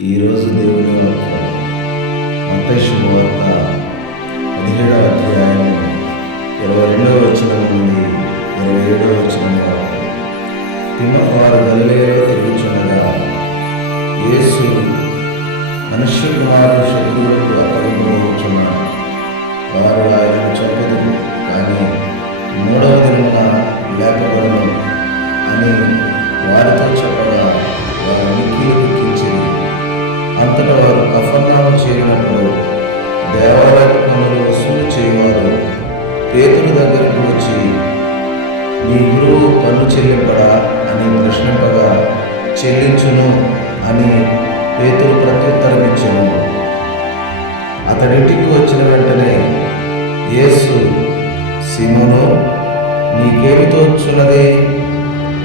ఈరోజు దేవుని వాక్యం. వార్త పదిహేడవ అధ్యాయం ఇరవై రెండవ వచ్చిన నుండి ఇరవై ఏడవ వచ్చిన వరకు. పిమ్మట గలిలేలో తిరుగుచుండగా యేసు మనుష్య కుమారుడు శత్రువులకు నీ గురువు పన్ను చెల్లింపడా అని ప్రశ్నింపగా చెల్లించును అని పేతురు ప్రత్యుత్తరమిచ్చెను. అతడింటికి వచ్చిన వెంటనే యేసు సిమోను నీకేమి తోచున్నది?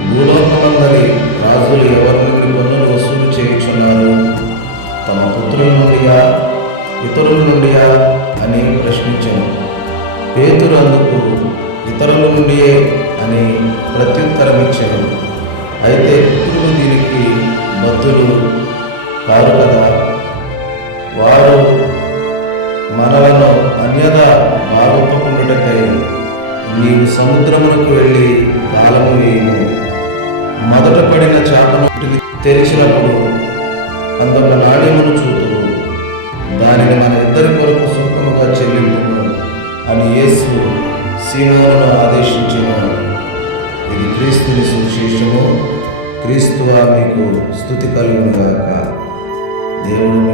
భూలోకమందరి రాజులు ఎవరి పన్నులు వసూలు చేయుచున్నారు? తమ పుత్రుల నుండియా ఇతరుల నుండియా? అని ప్రశ్నించాను. పేతురు అందుకు ప్రత్యుత్తరం ఇచ్చాను అయితే కుటుంబ దీనికి బద్దులు కారు కదా. వారు మనలను అన్యద బాగొప్పకుండుటకై నీవు సముద్రమునకు వెళ్ళి కాలము వేయము. మొదట పడిన చేపను తెరిచినప్పుడు అందులో నాణ్యమును చూతురు దానిని మన ఇద్దరి కొరకు సుఖముగా చెల్లింపును అని యేసు సీమోను ఆదేశించిన. ఇది క్రీస్తుని సువిశేషము. క్రీస్తు మీకు స్థుతి కలుగునుగాక దేవుడు